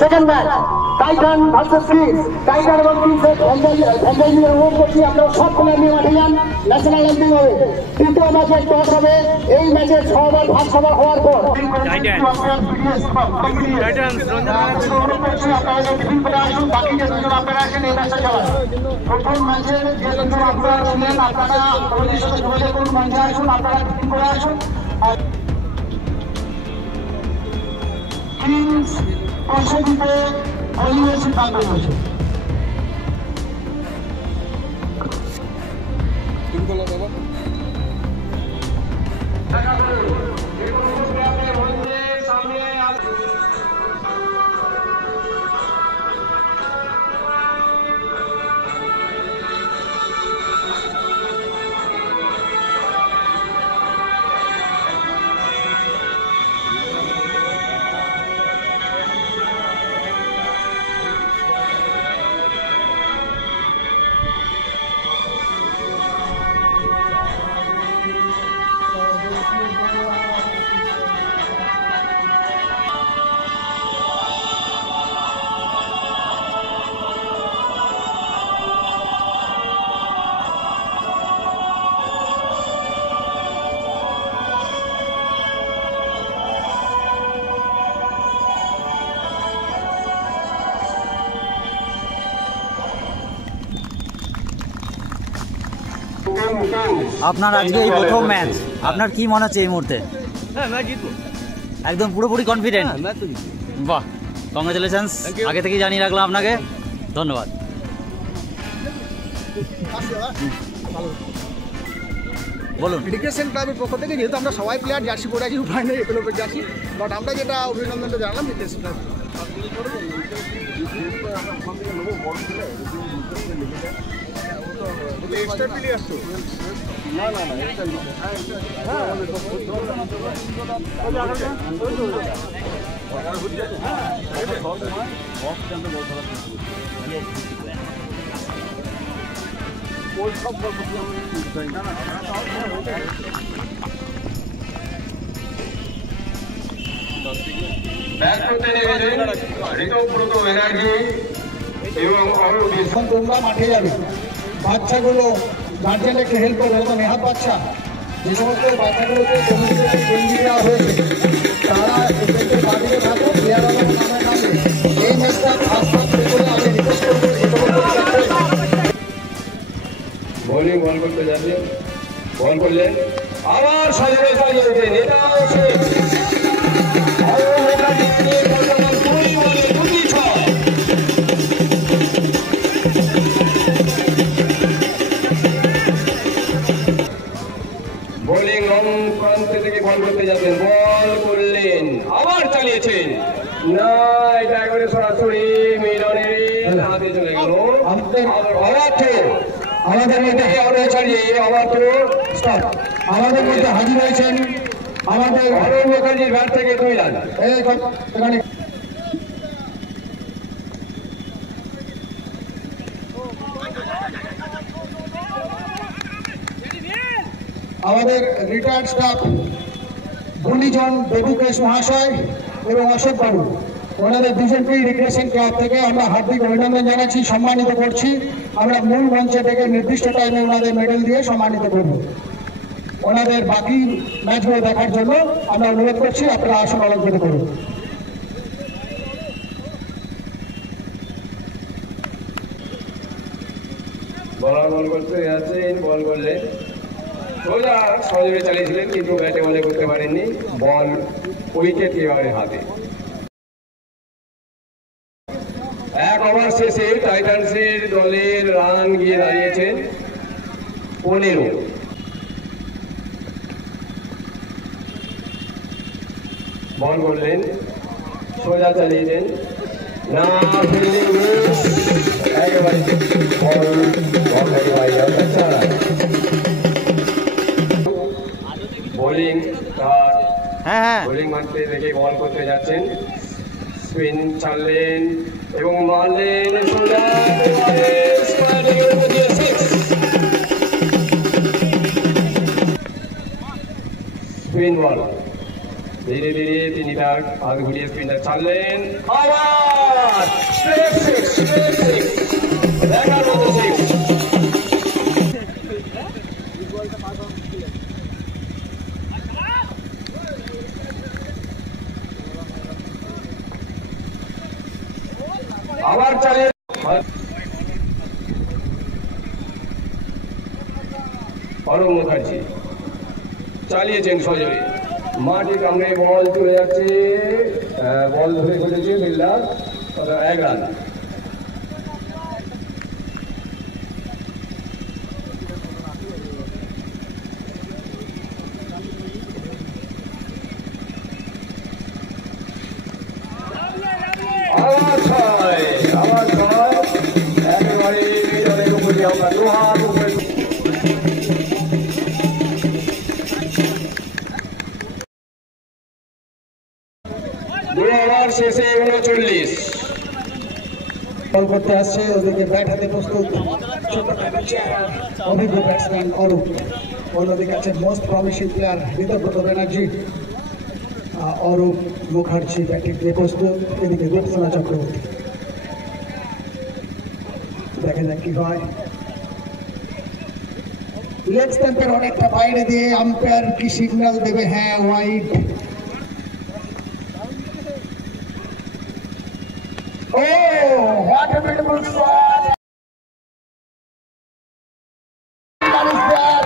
Second match Titan versus kings. Titan এবং কিংসের franchise অনুরোধ করছি আপনারা সব প্লেয়ার নিয়ে মাঠে যান, ন্যাশনাল অ্যান্থেম হবে। তৃতীয় ম্যাচে টস হবে। এই ম্যাচে 6 ওভার ভাগসভা হওয়ার পর প্রথম ম্যাচে যে আপনারা ছিলেন আপনারা কমিটির সাথে যোগাযোগ করুন, মঞ্চে আসুন, আপনারা টিম করে আসুন। কিংস টসে জিতে বোলিংয়ের সিদ্ধান্ত নিয়েছে। আপনার আজকে এই প্রথম ম্যাচ, আপনার কি মনে হচ্ছে এই মুহূর্তে? হ্যাঁ, ম্যাচ জিতবো একদম পুরোপুরি কনফিডেন্ট? হ্যাঁ, ম্যাচ তো জিতবো। বাহ, কংগ্রেচুলেশনস, আগে থেকেই জানিয়ে রাখলাম আপনাকে, ধন্যবাদ। বলুন। রিক্রিয়েশন ক্লাবের পক্ষ থেকে যেহেতু আমরা সবাই প্লেয়ার জার্সি পরে আছি, উপায় নেই এপেলোপের জার্সি, বাট আমরা যেটা অভিনন্দনটা জানালাম রিক্রিয়েশন ক্লাব। এক্সট্রা প্লেয়ার আসছো? না না না, এক্সট্রা না। হ্যাঁ, তোমরা মাঠে যাবে, বাচ্চাগুলো গার্জেন একটু হেল্প করবে। তো নেহাত বাচ্চা, যে সমস্ত বাচ্চাগুলোকে গেঞ্জি দেওয়া হয়েছে তারা বাড়িতে থাকো, প্লেয়ার নামে এই ম্যাচটা আমি রিকোয়েস্ট করবো। বোলিং বল করতে যাবে, বল করলেন আবার সাজরে চালিয়েছেন, এটা বোলিং লং প্রান্ত থেকে বল করতে যাচ্ছেন, বল করলেন আবার চালিয়েছেন, না এটা একবারে সরাসরি মিলনের হাতে চলে গেল। আমাদের মধ্যে আমাদের মধ্যে হাজির হয়েছেন আমাদের অরুণ মুখার্জির ব্যাট থেকে 2 রান। আমাদের রিটায়ার্ড স্টাফ গুণীজন দেবুকেশ মহাশয় এবং অশোক বাবু, ওনাদের দুজনকেই রিক্রিয়েশন ক্লাব থেকে আমরা হার্দিক অভিনন্দন জানাচ্ছি, সম্মানিত করছি। আমরা মূল মঞ্চে থেকে নির্দিষ্ট টাইমে ওনাদের মেডেল দিয়ে সম্মানিত করব। ওনাদের বাকি ম্যাচগুলো দেখার জন্য আমরা অনুরোধ করছি, আপনারা আসন অলঙ্কৃত করুন। বলার বল করতে যাচ্ছেন, বল করলে সোজা সজরে চালিয়েছিলেন কিন্তু ব্যাটে বলে করতে পারেননি, বল উইকেট এবারে হাতে। 1 ওভার শেষে টাইটান্সের দলের রান গিয়ে দাঁড়িয়েছেন 15। বল করলেন সোজা চালিয়েছেন, না ফিল্ডিং মিস, একেবারে বোলিং বোলিং মারতে দেখে বল করতে যাচ্ছেন, স্পিন ছাড়লেন এবং মারলেন সোজা স্পিন বল ধীরে ধীরে তিনি তার হাত ঘুরিয়ে স্পিনটা ছাড়লেন আবার দেখার মতো সিক্স আবার চালিয়ে অরুণ মুখার্জি চালিয়েছেন সজোরে মাটি কামড়ে বল চলে যাচ্ছে বল ধরে ফেলেছে ফিল্ডার 1 রান আবার ছয় একেবারে জলের উপরে আমরা লোহার উপরে ওভার শেষে 39 বল করতে আসছে ওদিকে ব্যাট হাতে প্রস্তুত অভিজ্ঞ ব্যাটসম্যান অরূপ অন্যদিকে আছে most promising player Ritabrata Banerjee Arup Mukherjee batting দিয়ে প্রস্তুত এদিকে গুপ্তনা চক্রবর্তী দেখা যাক কি হয় লেগ স্ট্যাম্পের অনেকটা বাইরে দিয়ে আম্পায়ার কি সিগন্যাল দেবে হ্যাঁ wide Oh, what a beautiful shot! That is there,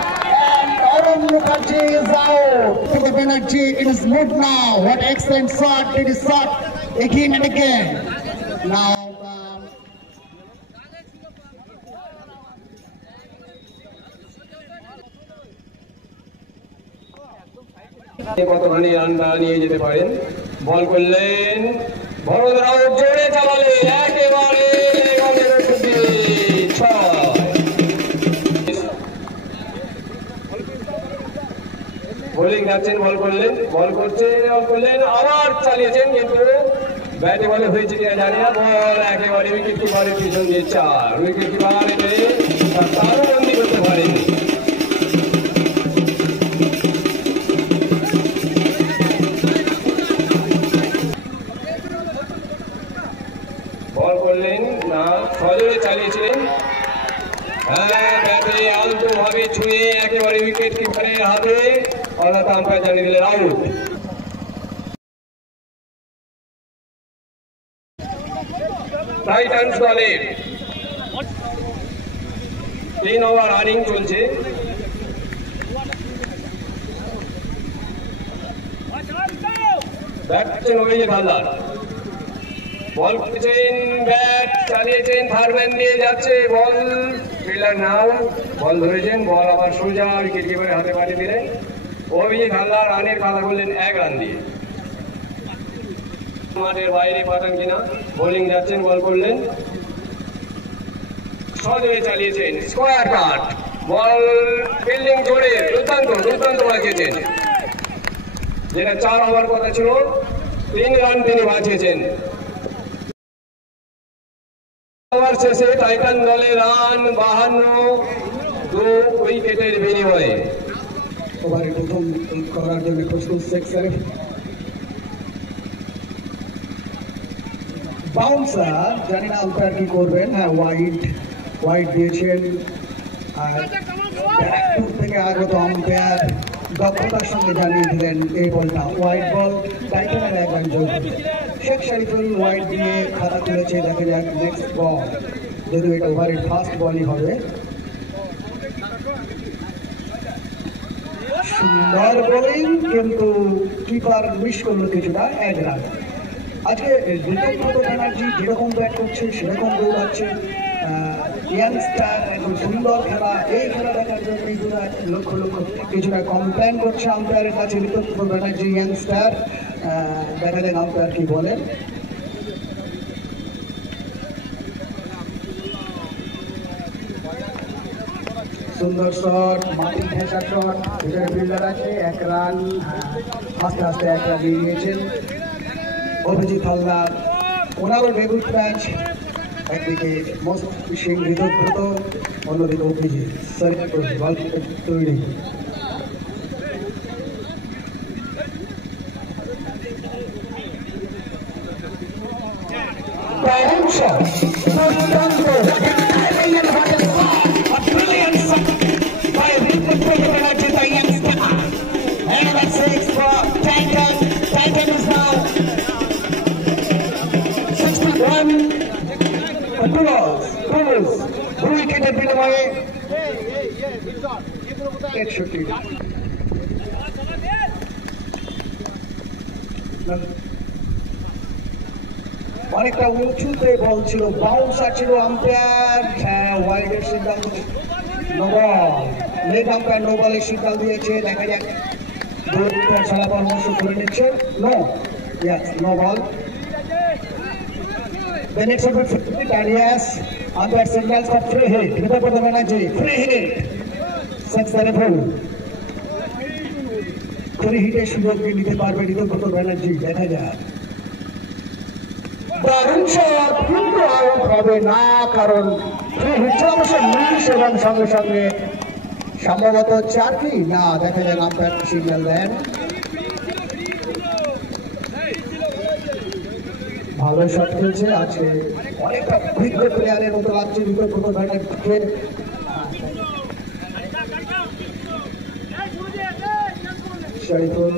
and Arun Mukherjee is out. To the Banerjee, it is good now. What excellent shot! It is shot again and again. Now. কতখানি রানটা নিয়ে যেতে পারেন বল করলেন ভরতরাও জোরে চালালে একেবারে bowling যাচ্ছেন বল করলেন আবার চালিয়েছেন কিন্তু ব্যাটে বলে হয়েছে কিনা জানি না বল একেবারে উইকেট কিপারের পিছন দিয়ে 4 উইকেট কিপার এতে তারও বন্দি করতে পারেনি বল করলেন না সজোরে চালিয়েছিলেন ব্যাটে আলতো ভাবে ছুঁয়ে একেবারে উইকেট কিপারের হাতে অর্থাৎ আম্পায়ার জানিয়ে দিলেন আউট টাইটান্স দলের 3 ওভার রানিং চলছে ব্যাট করছেন অভিজিৎ হালদার বল করছেন ব্যাট চালিয়েছেন থার্ডম্যান দিয়ে যাচ্ছে বল ফিল্ডার নাও বল ধরেছেন বল আবার সোজা উইকেট কিপারের হাতে পাঠিয়ে দিলেন অভিজিৎ হালদার রানের কথা বললেন 1 রান দিয়ে মাঠের বাইরে পাঠান কিনা বোলিং যাচ্ছেন বল করলেন সজোরে চালিয়েছেন স্কোয়ার কাট বল ফিল্ডিং জোরে দুর্দান্ত বাঁচিয়েছেন যেটা 4 ওভার কথা ছিল 3 রান তিনি বাঁচিয়েছেন ওভার শেষে টাইটান দলের রান 52 2 উইকেটের বিনিময়ে ওভারে প্রথম করার জন্য প্রস্তুত শেখ সারিফ বাউন্সার জানি না আম্পায়ার কি করবেন হ্যাঁ ওয়াইড দিয়েছেন আর ব্যাকফুট থেকে আগত আম্পায়ার দক্ষতার সঙ্গে জানিয়ে দিলেন এই বলটা ওয়াইড বল টাইটানের 1 রান যোগ শেখ শরীফুল ওয়াইড দিয়ে খাতা তুলেছে দেখা যাক নেক্সট বল যদিও এটা ওভারের ফার্স্ট বলই হবে সুন্দর বোলিং কিন্তু কিপার মিস করলো কিছুটা 1 রান আজকে ঋতব্রত ব্যানার্জি যেরকম ব্যাট করছে সেরকম দৌড়াচ্ছে ইয়াংস্টার এখন সুন্দর খেলা এই খেলা দেখার জন্য লক্ষ কিছুটা কমপ্লেন করছে আম্পায়ারের কাছে ঋতব্রত ব্যানার্জি ইয়াংস্টার দেখা যাক আম্পায়ার কি বলেন সুন্দর শট মাটি ঘেঁষা শট ভিতরে ফিল্ডার আছে 1 রান আস্তে আস্তে 1 রান দিয়ে নিয়েছেন অভিজিৎ হালদার ওনারও ডেবিউট ম্যাচ একদিকে মোস্ট ফিশিং ঋতব্রত অন্যদিকে অভিজিৎ তৈরি পয়েন্টের বিনিময়ে 61। অনেকটা উঁচুতে বল ছিল, বাউন্স ছিল, আম্পায়ার ওয়াইডের সিদ্ধান্ত, no ball. Leg umpire no বলের সিদ্ধান্ত দিয়েছে। দেখা যাক খেলা পরামর্শ করে নিচ্ছে। No, yes, no ball. The next one would be Darius. Umpire signals for free hit. Ridhopratha Banerjee, free hit. Sets the referee. Free hit এর সুযোগ নিতে পারবে ঋতব্রত ব্যানার্জি, দেখা যাক। দারুণ শট, কিন্তু আউট হবে না, কারণ ফ্রি হিট অবশ্য মিস এবং সঙ্গে সঙ্গে সম্ভবত 4 কি না, দেখা যাক আম্পায়ার সিগন্যাল দেন। ভালো শট খেলছে, আছে অনেকটা অভিজ্ঞ প্লেয়ারের মতো লাগছে ঋতব্রত ব্যানার্জিকে। শরীফুল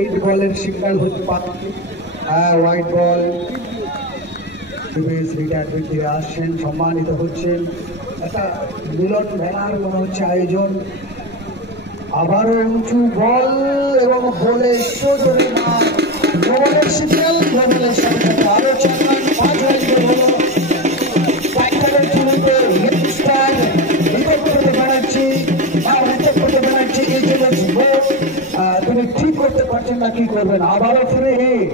8 বলের সিগন্যাল হতে পারছে। White ball. রিটায়ারমেন্ট দিয়ে আসছেন, সম্মানিত হচ্ছেন। একটা মিলন মেলার মনে হচ্ছে আয়োজন। আবারও উঁচু বল এবং বলের সোজরে না, বলের সিগন্যাল, বলের সাথে আরো 4 রান, 5 রান হলো। ব্যাটারের তুলতে হেডস্টার ঋতব্রত ব্যানার্জি। ঋতব্রত ব্যানার্জি এই জন্য তিনি ঠিক করতে পারছেন না, কি করবেন। আবারও ফিরে হিট,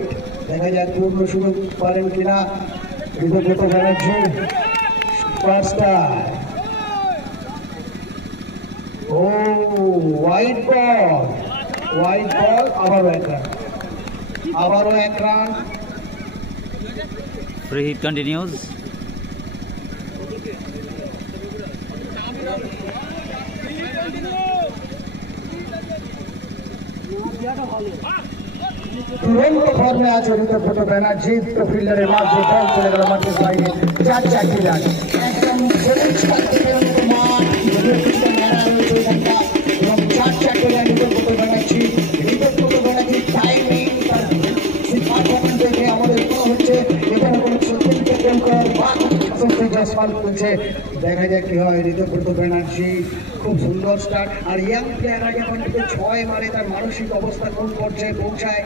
দেখা যাক পূর্ণ সুযোগ পারেন কিনা ঋতব্রত ব্যানার্জি, সুপারস্টার। ও হোয়াইট বল, হোয়াইট বল, আবারও 1 রান, আবারও 1 রান। Free hit continues. তুরন্ত ফর্মে আছে ঋতব্রত ব্যানার্জি। তো ফিল্ডারের মাঝে বল চলে গেল মাঠের বাইরে, 4 রান। একদম মাঠ এবং 4 run Ritabrata Banerjee. Ritabrata Banerjee timing, performance দেখে আমাদের মনে হচ্ছে এখানে কোনো সচিন তেন্ডুলকর বা সচিন জয়সওয়াল খেলছে। দেখা যাক কি হয়। ঋতব্রত ব্যানার্জি খুব সুন্দর স্টার্ট, আর ইয়াং প্লেয়াররা যখন 6 মারে তার মানসিক অবস্থা কোন পর্যায়ে পৌঁছায়।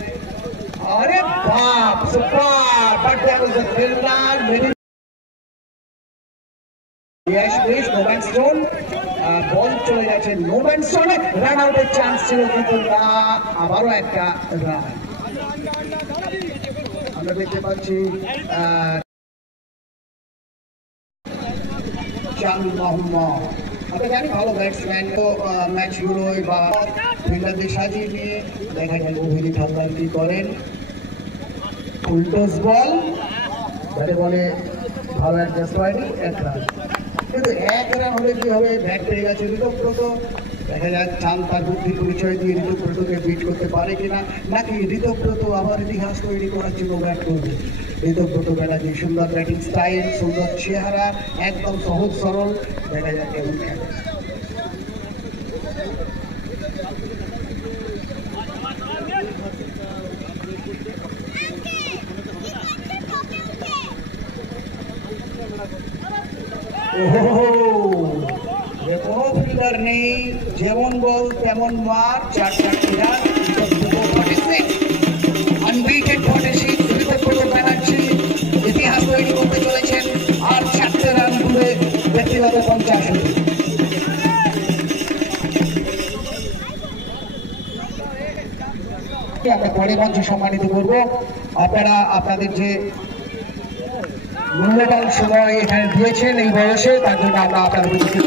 আরে বাপ, super, but that was the fielder very yes please. No man stone, বল চলে যাচ্ছে নো ম্যান স্টোনে। রান আউটের চান্স ছিল কিন্তু না, আবারও একটা রান আমরা দেখতে পাচ্ছি। চান মোহাম্মদ, আমরা জানি ভালো ব্যাটসম্যান, তো ম্যাচগুলোই বা ফিল্ডারদের সাজিয়ে নিয়ে দেখা যায় অভিজিৎ হালদার কি করেন। ফুলটস বল, ব্যাটে বলে ভালো অ্যাডজাস্ট হয়নি, 1 রান। কিন্তু 1 রান হলে কি হবে, ব্যাট পেয়ে গেছে ঋতব্রত। দেখা যাক চান তার বুদ্ধি পরিচয় দিয়ে ঋতব্রতকে বিট করতে পারে কিনা, নাকি ঋতব্রত আবার ইতিহাস তৈরি করার জন্য ব্যাট করবে। ঋতব্রত ব্যানার্জি সুন্দর ব্যাটিং স্টাইল, সুন্দর চেহারা, একদম সহজ সরল। দেখা যাক কেমন খেলে। কোনো ফিল্ডার নেই, যেমন বল তেমন মার, 4 রান। আনবিটেড 46 ঋতব্রত ব্যানার্জি ইতিহাস তৈরি করতে চলেছেন, আর 4 রান দূরে ব্যক্তিগত 50। আমরা পরে মঞ্চে সম্মানিত করব। আপনারা আপনাদের যে মূল্যবান সময় এখানে দিয়েছেন এই বয়সে, তার জন্য আমরা আপনার উপস্থিত।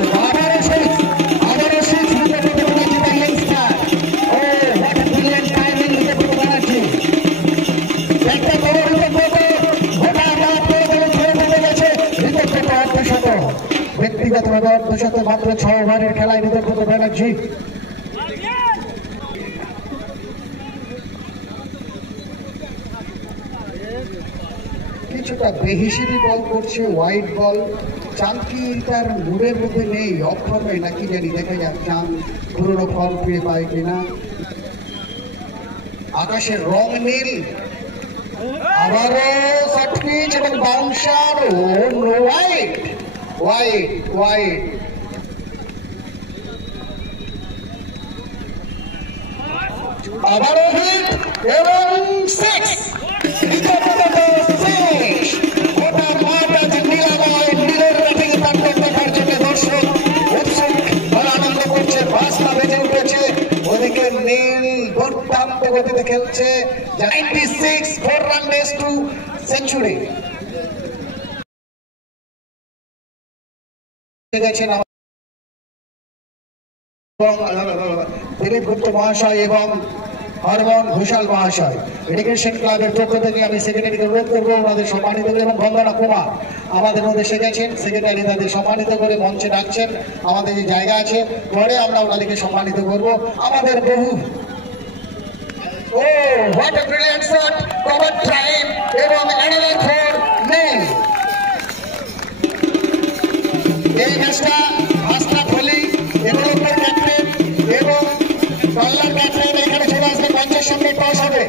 ব্যক্তিগতভাবে অর্ধশত, মাত্র 6 ওভারের খেলায় ঋতব্রত ব্যানার্জি। কিছুটা বেহিসেবি বল করছে, হোয়াইট বল। চাঁদ কি তার মুডের মধ্যে নেই, অফ ফর্মে নাকি জানি, দেখা যাক চাঁদ পুরোনো ফর্ম ফিরে পায় কিনা। আকাশের রং নীল, আবারও শর্ট পিচ এবং বাউন্সার ও ওয়াইড ওয়াইড ওয়াইড। আবারও হিট এবং সিক্স। গোটা মাঠ আজ নীলাময়, নীলের ব্যাটিং তাণ্ডব দেখার জন্য দর্শক উৎসুক বলে আনন্দ করছে, বাসনা বেজে উঠেছে। ওদিকে নীল দুর্দান্ত গতিতে খেলছে, 96 4 রান রেস টু সেঞ্চুরি। গেছেন দিলীপ গুপ্ত মহাশয় এবং হরমোহন ঘোষাল মহাশয়। ইরিগেশন ক্লাবের পক্ষ থেকে আমি সেক্রেটারিকে অনুরোধ করবো ওনাদের সম্মানিত করে, এবং বন্দনা কুমার আমাদের মধ্যে এসে গেছেন, সেক্রেটারি তাদের সম্মানিত করে মঞ্চে ডাকছেন। আমাদের যে জায়গা আছে পরে আমরা ওনাদেরকে সম্মানিত করবো। আমাদের বহু what a brilliant shot, cover drive এবং অ্যানাদার ফোর নেই। এই ম্যাচটা আস্থা ফলি ডেভেলপার ক্যাপ্টেন এবং বাংলার ক্যাপ্টেন এখানে চলে আসবে, মঞ্চের সামনে টস হবে।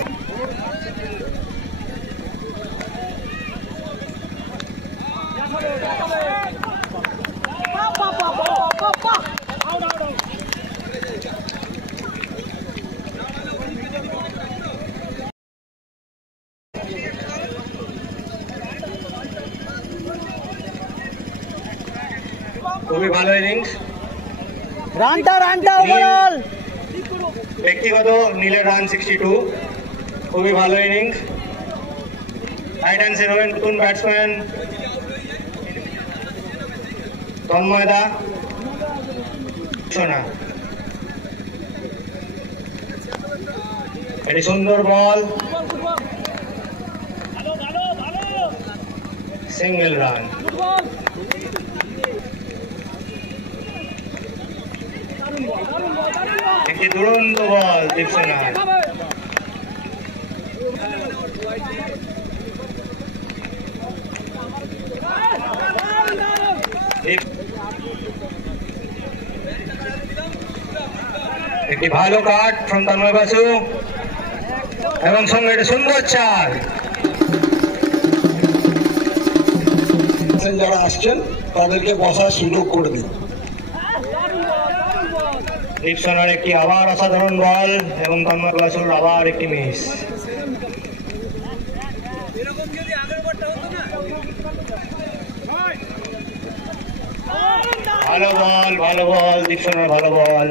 খুবই ভালো ইনিংস। রানটা ওভারঅল ব্যক্তিগত নীলের রান 62, খুবই ভালো ইনিংস। রাইট হ্যান্ড সেভেন নতুন ব্যাটসম্যান তন্ময়দা সোনা, এটি সুন্দর বল, সিঙ্গেল রান। একটি দুরন্ত বল দীপসেনার, একটি ভালো কাট ফ্রম তন্ময় বাসু এবং সঙ্গে একটি সুন্দর চার। যারা আসছেন তাদেরকে বসার সুযোগ করে দিন। দীপসেনার একটি আবার অসাধারণ বল এবং তন্ময় বাসুর আবার একটি মিস। ভালো বল দীপসেনার, ভালো বল।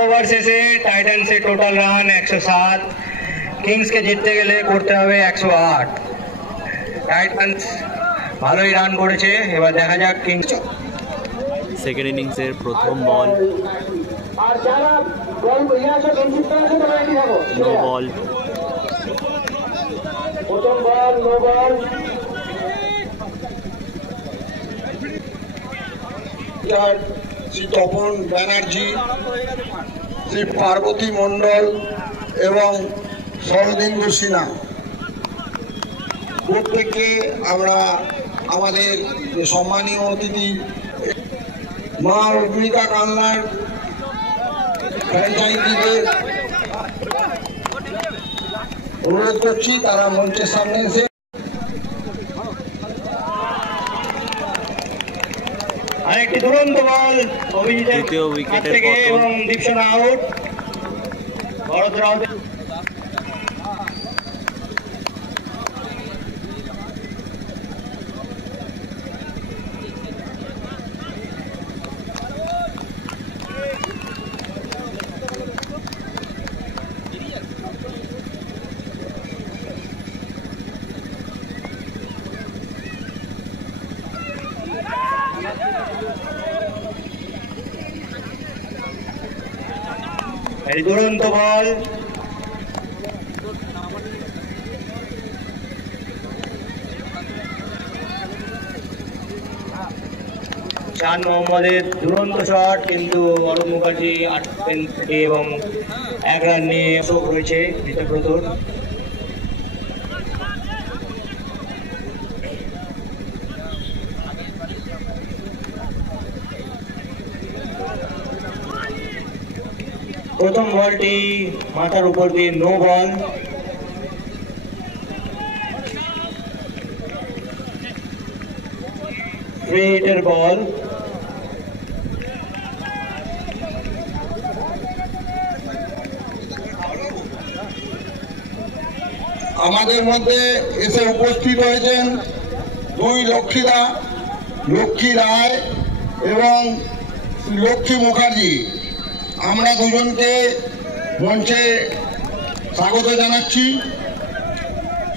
ওভার শেষে টাইটান্সে টোটাল রান 107, কিংসকে জিততে গেলে করতে হবে 108। টাইটান্স ভালোই রান করেছে, এবার দেখা যাক কিংস। সেকেন্ড ইনিংসের প্রথম বল, নো বল। শ্রী তপন ব্যানার্জি, শ্রী পার্বতী মণ্ডল এবং শরদিন্দু সিনহা প্রত্যেককে আমরা আমাদের সম্মানীয় অতিথি মা অগ্নিতা কান্নার ফ্র্যাঞ্চাইজিদের অনুরোধ করছি তারা মঞ্চের সামনে এসে। আরেকটি দুরন্ত বল অভিজিতের দ্বিতীয় উইকেটের থেকে পতন। এবং দীপসেনা আউট। ভরত রাউত এই দুরন্ত বল চান মোহাম্মদের দুরন্ত শট, কিন্তু অরুণ মুখার্জি 8 এবং 1 রান নিয়ে শোক রয়েছে বিতর্কতর। প্রথম বলটি মাথার উপর দিয়ে নো বল। ফ্রি হিটের বল। আমাদের মধ্যে এসে উপস্থিত হয়েছেন দুই লক্ষ্মীদা, লক্ষ্মী রায় এবং লক্ষ্মী মুখার্জি। আমরা দুজনকে মঞ্চে স্বাগত জানাচ্ছি।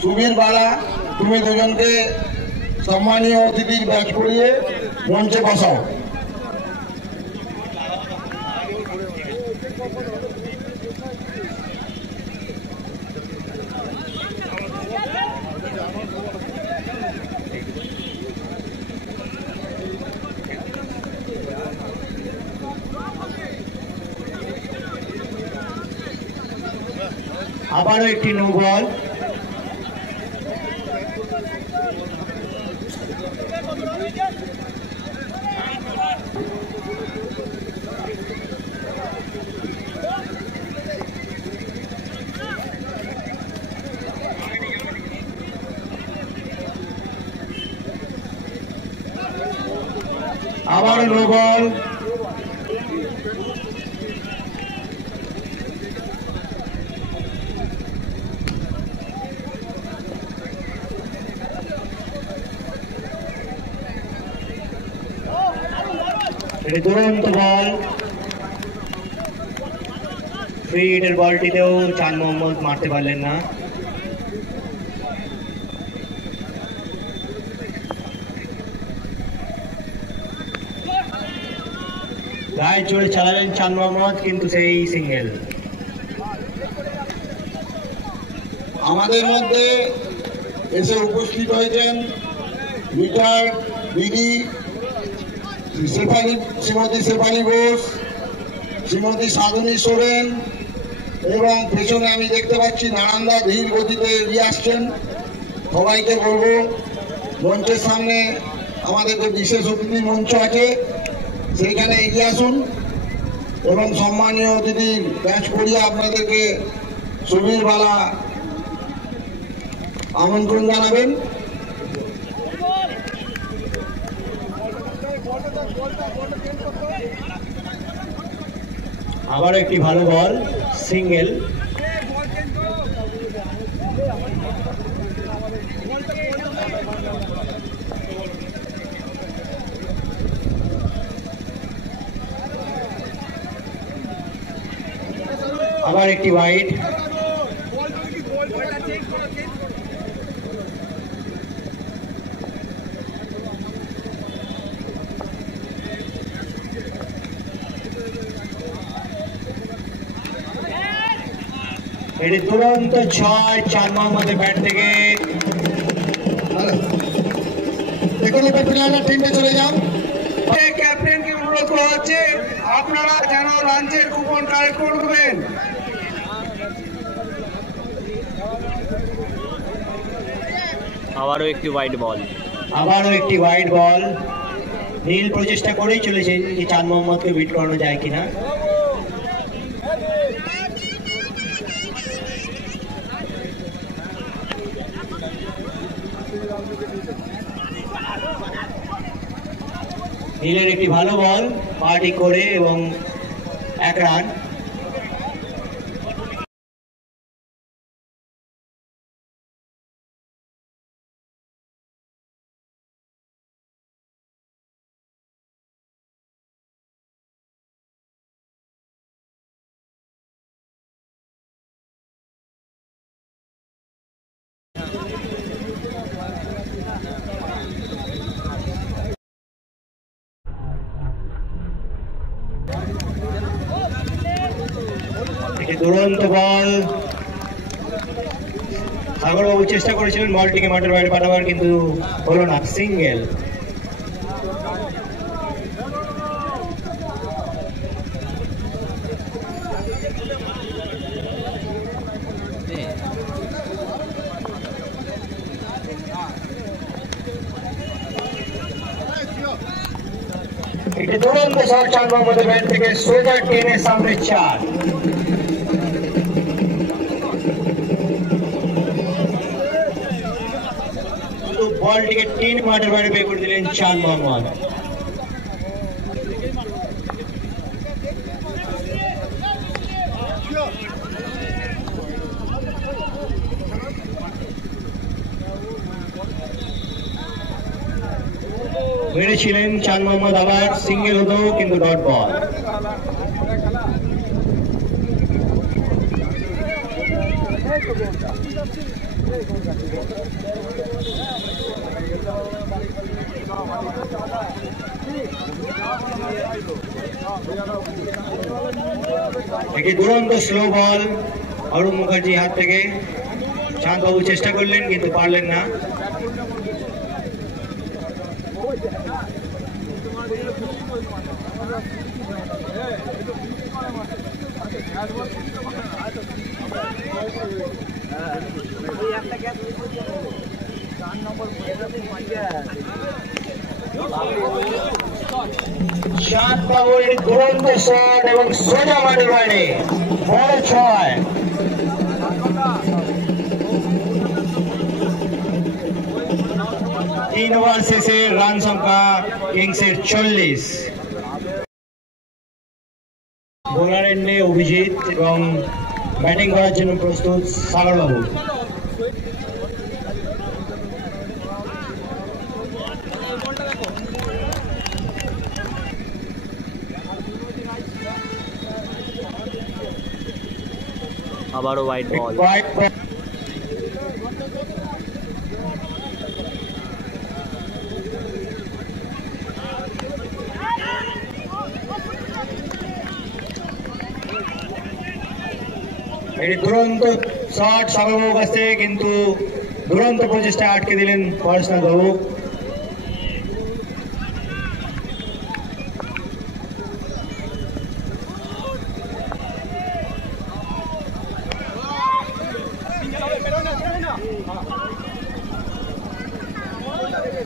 সুবীর বালা, তুমি দুজনকে সম্মানীয় অতিথির ব্যাচ করিয়ে মঞ্চে বসাও। আবারও একটি নো বল। আবারও নো বল। দুরন্ত বল। ফ্রি হিটের বলটিতেও চাঁদ মোহাম্মদ মারতে পারলেন না। গায়ে জোরে চালালেন চাঁদ মোহাম্মদ, কিন্তু সেই সিঙ্গেল। আমাদের মধ্যে এসে উপস্থিত হয়েছেন রিটায়ার্ড দিদি শ্রীমতী শেফালি বোস, শ্রীমতী সাধনী সোরেন এবং পেছনে আমি দেখতে পাচ্ছি নারায়ণদা ধীর গতিতে এগিয়ে আসছেন। সবাইকে বলবো মঞ্চের সামনে আমাদের যে বিশেষ অতিথি মঞ্চ আছে সেইখানে এগিয়ে আসুন এবং সম্মানীয় অতিথির ব্যাচ করিয়ে আপনাদেরকে সুবীর বালা আমন্ত্রণ জানাবেন। আবার একটি ভালো বল, সিঙ্গেল। আবার একটি ওয়াইড। এটি তুরন্ত ছয়, চার মোহাম্মদের ব্যাট থেকে। দেখুন এবার প্লেয়াররা টিমে চলে যান। ক্যাপ্টেনকে অনুরোধ করা হচ্ছে আপনারা যেন লাঞ্চের কুপন কালেক্ট করবেন। আবারও একটি ওয়াইড বল। আবারও একটি ওয়াইড বল। নীল প্রচেষ্টা করেই চলেছে যে চাঁদ মোহাম্মদকে বিট করানো যায় কিনা। নীলের একটি ভালো বল, পার্টি করে এবং 1 রান। দুরন্ত বল। সাগরবাবু চেষ্টা করেছিলেন বলটিকে মাঠের বাইরে পাঠাবার, কিন্তু হলো না, সিঙ্গেল। একটি দুরন্ত শট চার নম্বরের ব্যাট থেকে সোজা টেনে সামনে 4। বলটিকে 3 মাঠের বাইরে বের করে দিলেন চাঁদ মোহাম্মদ। মেরেছিলেন চাঁদ মোহাম্মদ, আবার সিঙ্গেল হতো কিন্তু ডট বল। একটি দুরন্ত স্লো বল অরুণ মুখার্জি হাত থেকে। চাঁদবাবু চেষ্টা করলেন কিন্তু পারলেন না। চাঁদবাবুর দুরন্ত শট এবং সোজা মাঠের বাইরে বড় 6। 3 ওভার শেষে রান সংখ্যা কিংসের 40। বোলার এন্ডে অভিজিৎ এবং ব্যাটিং করার জন্য প্রস্তুত সাগরবাবু। আবারও হোয়াইট বল। এটি দুরন্ত শট সাগরবাবুর কাছ থেকে, কিন্তু দুরন্ত প্রচেষ্টা আটকে দিলেন পরেশনাথ বাবু।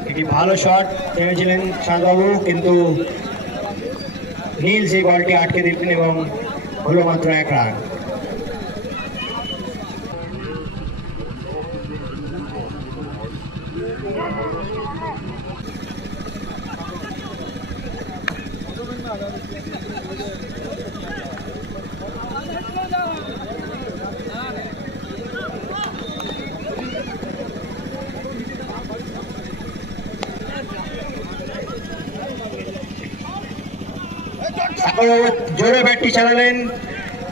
একটি ভালো শট নেমেছিলেন চাঁদবাবু, কিন্তু নীল সেই বলটি আটকে দিলেন এবং হলো মাত্র 1 রান। জোরে ব্যাটটি চালালেন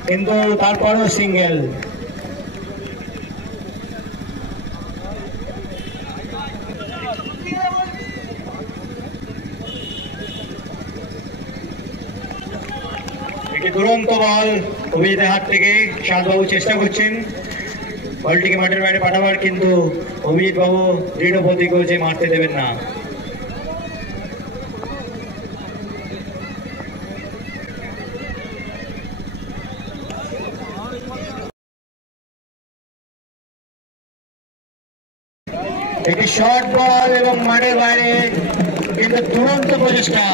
কিন্তু তারপরও সিঙ্গেল। একটি দুরন্ত বল অভিজিতের হাত থেকে। চাঁদবাবু চেষ্টা করছেন বলটিকে মাঠের বাইরে পাঠাবার, কিন্তু অভিজিৎ বাবু দৃঢ় প্রতিজ্ঞ যে মারতে দেবেন না। একটি শর্ট বল এবং মাঠের বাইরে, কিন্তু দুরন্ত প্রচেষ্টা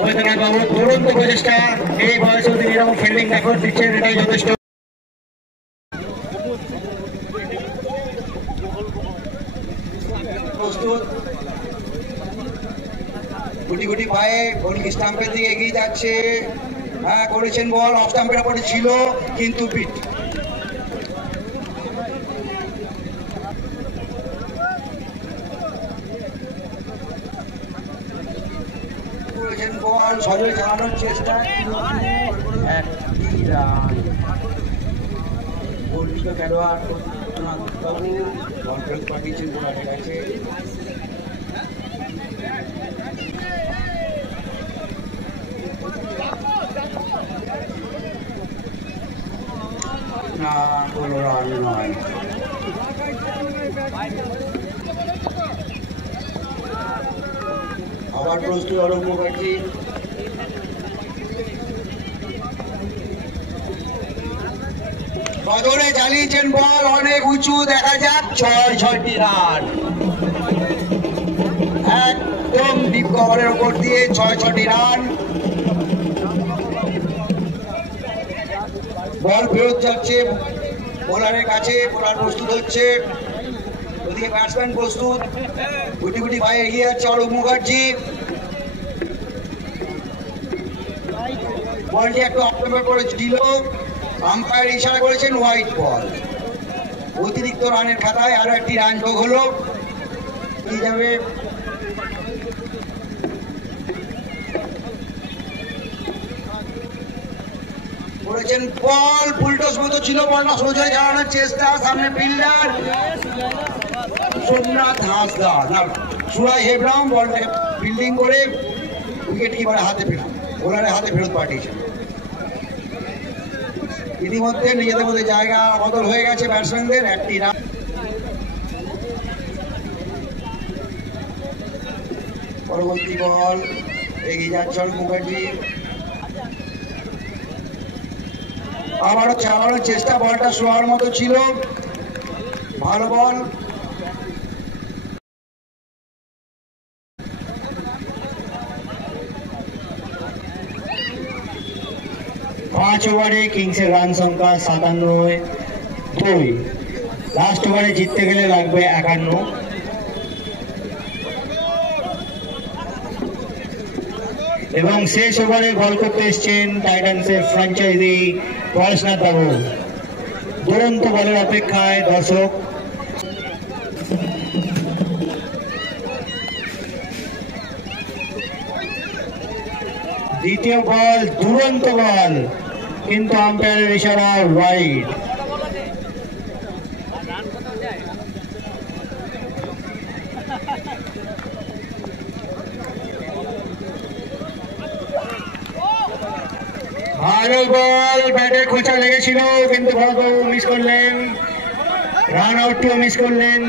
বৈদ্যনাথ বাবু, দুরন্ত প্রচেষ্টা। এই বয়সে তিনি এরকম ফিল্ডিং এফোর্ট দিচ্ছেন, এটাই যথেষ্ট। প্রস্তুত, গুটি গুটি পায়ে ঘড়ি স্টাম্পের দিকে এগিয়ে যাচ্ছে। হ্যাঁ, করেছেন বল, অফ স্টাম্পের উপরে ছিল কিন্তু পিট। করেছেন বল, সজল চালানোর চেষ্টা, গোলকিত খেলোয়াড় বাবু বল ফেরত পাঠিয়েছেন বোলারের কাছে। না, কোনো রান নয়। আবার প্রস্তুত অরূপ মুখার্জি। বদলে চালিয়েছেন বল, অনেক উঁচু, দেখা যাক 6টি রান। একদম বিকট কভারের উপর দিয়ে 6টি রান। বল ফেরত যাচ্ছে বোলারের কাছে, বোলার প্রস্তুত হচ্ছে, ওদিকে ব্যাটসম্যান প্রস্তুত, গুটি গুটি ভাই এগিয়ে যাচ্ছে অরূপ মুখার্জি। বলটি একটু অপেক্ষা করেছিল, আম্পায়ার ইশারা করেছেন হোয়াইট বল। অতিরিক্ত রানের খাতায় আরো একটি রান যোগ হলো। কি যাবে করেছেন বল, ফুলটস মতো ছিল, বলটা সোজায় যাওয়ানোর চেষ্টা, সামনে ফিল্ডার সোমনাথ হাসদার না সুরাই হেব্রাম বলটাকে ফিল্ডিং করে উইকেট কিপারের হাতে ফেরান, বোলারের হাতে ফেরত পাঠিয়েছেন। ইতিমধ্যে নিজেদের মধ্যে জায়গা বদল হয়ে গেছে ব্যাটসম্যানদের। একটি রান পরবর্তী বল, এগিয়ে যাচ্ছে মুখার্জি, আবারও চালানোর চেষ্টা, বলটা শোয়ার মতো ছিল, ভালো বল। 5 ওভারে কিংসের রান সংখ্যা 57-2। লাস্ট ওভারে জিততে গেলে লাগবে 51। এবং শেষ ওভারে বল করতে এসছেন টাইটান্সের ফ্র্যাঞ্চাইজি পরেশনাথ বাবু। দুরন্ত বলের অপেক্ষায় দর্শক। দ্বিতীয় বল, দুরন্ত বল, কিন্তু আম্পায়ারের ইশারা ওয়াইড। ভালো বল, ব্যাটের খোঁচা লেগেছিল কিন্তু ভালো মিস করলেন, রান আউটটিও মিস করলেন।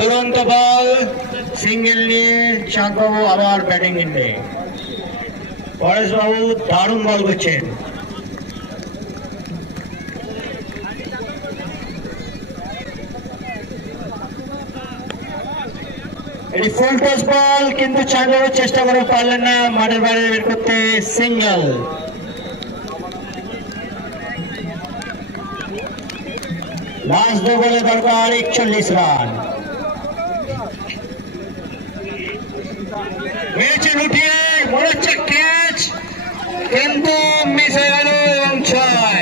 দুরন্ত বল, সিঙ্গেল নিয়ে চাঁদবাবু আবার ব্যাটিং নিলে। পরেশবাবু দারুণ বল করছেন। এটি ফুল টস বল, কিন্তু চাঁদবাবু চেষ্টা করে পারলেন না মাঠের বাইরে বের করতে, সিঙ্গেল। লাস্ট 2 বলে দরকার 41 রান। মেরেছেন উঠিয়ে, মনে হচ্ছে ক্যাচ, কিন্তু মিস হয়ে গেল। 6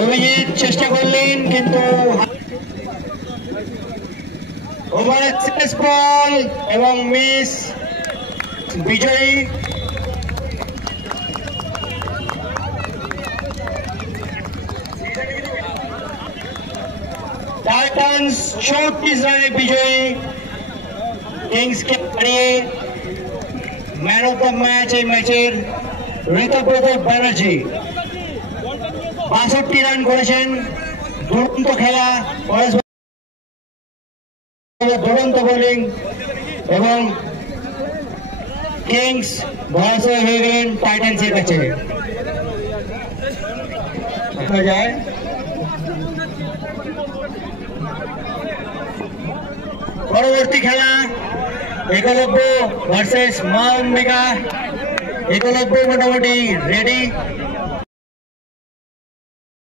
অভিজিৎ চেষ্টা করলেন কিন্তু ওভারের শেষ বল এবং মিস। বিজয়ী টাইটান্স 34 রানে বিজয়ী। কিংসকে হারিয়ে ম্যান অফ দ্য ম্যাচ এই ম্যাচের ঋতব্রত ব্যানার্জি 62 রান করেছেন। দুরন্ত খেলা, দুরন্ত বোলিং, এবং কিংস ভরসা হয়ে গেলেন টাইটান্সের কাছে। দেখা যায় পরবর্তী খেলা একলব্য ভার্সেস মা অম্বিকা। একলব্য মোটামুটি রেডি,